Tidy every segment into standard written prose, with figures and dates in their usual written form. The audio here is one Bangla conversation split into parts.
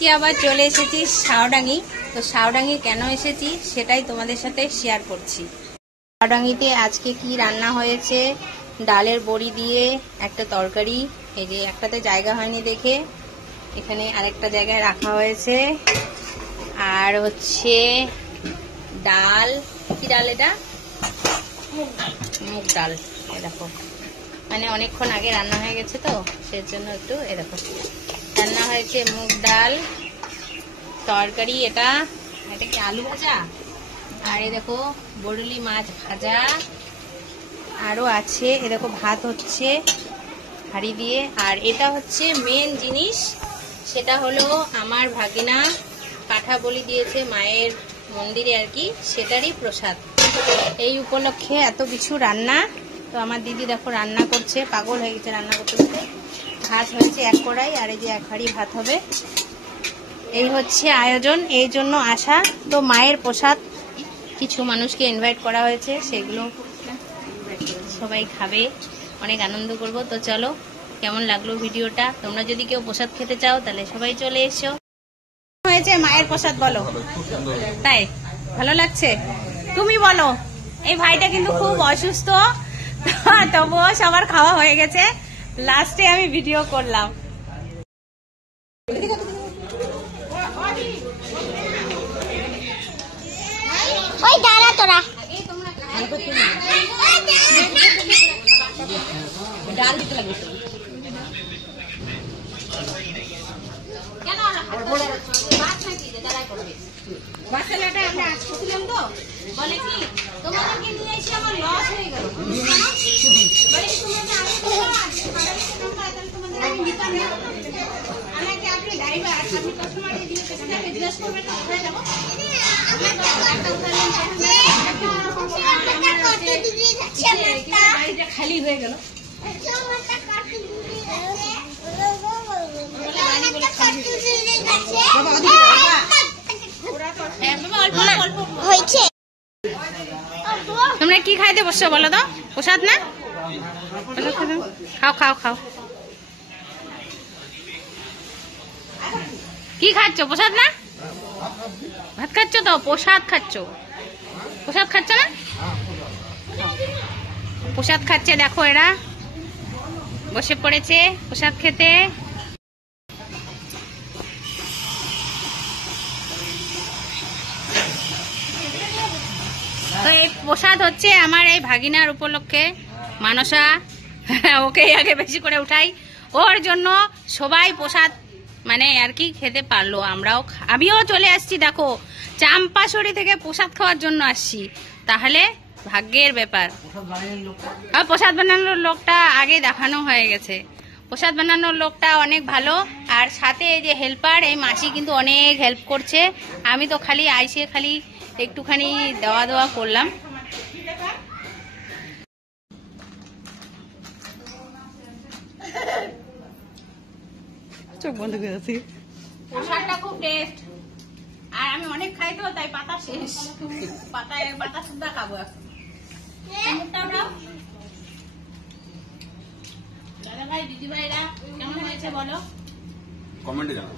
আজকে আবার চলে এসেছি শাওডাঙ্গি। তো শাওডাঙ্গি কেন এসেছি সেটাই তোমাদের সাথে শেয়ার করছি। শাওডাঙ্গিতে আজকে কি রান্না হয়েছে, ডালের বড়ি দিয়ে একটা তরকারি, এই যে একটাতে জায়গা হয়নি দেখে এখানে আরেকটা জায়গায় রাখা হয়েছে, আর হচ্ছে ডাল, কি ডাল এটা, মুগ ডাল। এরকো মানে অনেকক্ষণ আগে রান্না হয়ে গেছে তো সেজন্য একটু এরকম রান্না হয়েছে। মুগ ডাল, তরকারি, এটা কি আলু ভাজা, আর এই দেখো বরুলি মাছ ভাজা, আরো আছে এ দেখো ভাত হচ্ছে হাঁড়ি দিয়ে। আর এটা হচ্ছে মেন জিনিস, সেটা হলো আমার ভাগিনা কাঠা বলি দিয়েছে মায়ের মন্দিরে আর কি, সেটারই প্রসাদ। এই উপলক্ষে এত কিছু রান্না। তো আমার দিদি দেখো রান্না করছে, পাগল হয়ে গেছে রান্না করতে করতে। ভাত হয়েছে এক কড়াই, আর এই যে এক হাঁড়ি ভাত হবে। এই হচ্ছে আয়োজন, এই জন্য আসা। তো মায়ের প্রসাদ কিছু মানুষকে ইনভাইট করা হয়েছে, সেগুলো সবাই খাবে, অনেক আনন্দ করব। তো চলো, কেমন লাগলো ভিডিওটা? তোমরা যদি কেউ প্রসাদ খেতে চাও তাহলে সবাই চলে এসো। হয়েছে মায়ের প্রসাদ বলো? তাই ভালো লাগছে? তুমি বলো। এই ভাইটা কিন্তু খুব অসুস্থ, তবুও সবার খাওয়া হয়ে গেছে, লাস্টে আমি ভিডিও করলাম। ওই দাঁড়া তোরা ডাল দিতে লাগবে কেন? বাচ্চাটা আমরা আসছিলাম তো, বলে কি তোমাদেরকে নিয়ে এসে আমার লস হয়ে গেল, বলে কি তোমাদের আমি নিতাম না, আমাকে আপনি ড্রাইভার, আপনি কাস্টমারকে দিয়ে সেখানে জিজ্ঞেস করবেন না, কোথায় যাবো গাড়িটা খালি হয়ে গেল। তোমরা কি খাইতে বসছো বলো তো? প্রসাদ না? খাও খাও খাও। কি খাচ্ছ? প্রসাদ না? ভাত খাচ্ছ তো? প্রসাদ খাচ্ছ? প্রসাদ খাচ্ছ না? প্রসাদ খাচ্ছে, দেখো এরা বসে পড়েছে প্রসাদ খেতে। তো এই প্রসাদ হচ্ছে আমার এই ভাগিনার উপলক্ষে, মানসা ওকে আগে বেশি করে উঠাই, ওর জন্য সবাই প্রসাদ মানে আর কি খেতে পারলো। আমিও চলে আসছি, দেখো চাম্পাশড়ি থেকে প্রসাদ খাওয়ার জন্য আসছি, তাহলে ভাগ্যের ব্যাপার। প্রসাদ বানানোর লোকটা আগে দেখানো হয়ে গেছে, প্রসাদ বানানোর লোকটা অনেক ভালো, আর সাথে এই যে হেল্পার এই মাসি কিন্তু অনেক হেল্প করছে। আমি তো খালি আইসে খালি একটুখানি দেওয়া করলাম। চোখ বন্ধ করে আছি। প্রসাদটা খুব টেস্ট, আর আমি অনেক খাই তো তাই পাতা শেষ, পাতা সুদ্ধা খাবো এখন। দাদা ভাই দিদি ভাইরা কেমন হয়েছে বলো? কমেন্টে জানাও।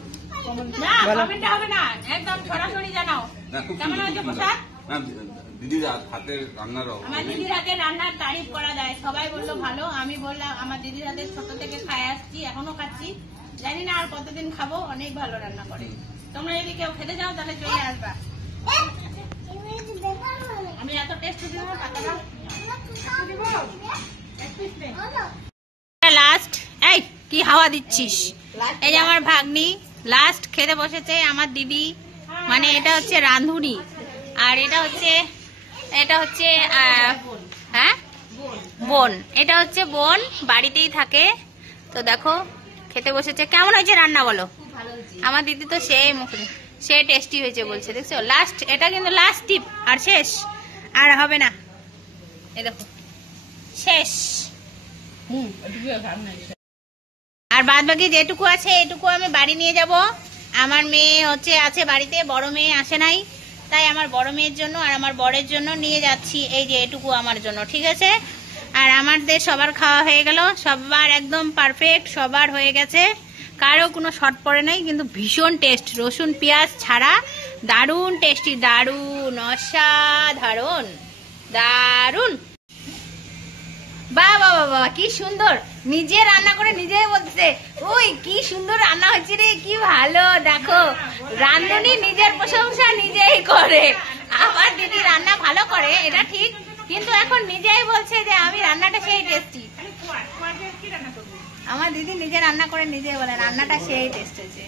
না কমেন্টে হবে না, একদম সরাসরি জানাও কেমন হয়েছে প্রসাদ। দিদির হাতের রান্নার, আমার দিদির হাতের রান্নার তারিফ করা যায়, সবাই বললো ভালো। আমি বললাম আমার দিদির হাতের ছোট থেকে খাই আসছি, এখনো খাচ্ছি, জানি না আর কতদিন খাবো, অনেক ভালো রান্না করে। তোমরা যদি কেউ খেতে যাও তাহলে চলে আসবা। আমি এত টেস্ট দিব পাতাটা লাস্ট। এই কি হাওয়া দিচ্ছিস? এই যে আমার ভাগ্নি লাস্ট খেতে বসেছে, আমার দিদি, মানে এটা হচ্ছে রাঁধুনি, আর এটা হচ্ছে হ্যাঁ বোন, এটা হচ্ছে বোন, বাড়িতেই থাকে। তো দেখো খেতে বসেছে। কেমন হয়েছে রান্না বলো? আমার দিদি তো সে টেস্টি হয়েছে বলছে, দেখছো? লাস্ট, এটা কিন্তু লাস্ট টিপ, আর শেষ আর হবে না। এই দেখো শেষ। আর বাদ বাকি যেটুকু আছে এটুকু আমি বাড়ি নিয়ে যাব। আমার মেয়ে আছে বাড়িতে, বড় মেয়ে আসে নাই, তাই আমার বড় মেয়ের জন্য আর আমার বরের জন্য নিয়ে যাচ্ছি। এই যে এটুকু আমার জন্য, ঠিক আছে? আর আমাদের সবার খাওয়া হয়ে গেল, সবার একদম পারফেক্ট, সবার হয়ে গেছে। কারো কোনো শর্ট পড়ে নাই, কিন্তু ভীষণ টেস্ট, রসুন পেঁয়াজ ছাড়া দারুণ টেস্টি, দারুণ অসাধারণ, দারুণ। বাহ বাহ বাহ, কি সুন্দর, নিজে রান্না করে নিজেই বলতেছে ওই কি সুন্দর রান্না হচ্ছে রে, কি ভালো। দেখো রাঁধুনি নিজের প্রশংসা নিজেই করে। আমার দিদি রান্না ভালো করে এটা ঠিক, কিন্তু এখন নিজেই বলছে যে আমি রান্নাটা সেই টেস্টি। আমার দিদি নিজে রান্না করে নিজেই বলে রান্নাটা সেই টেস্ট হয়েছে।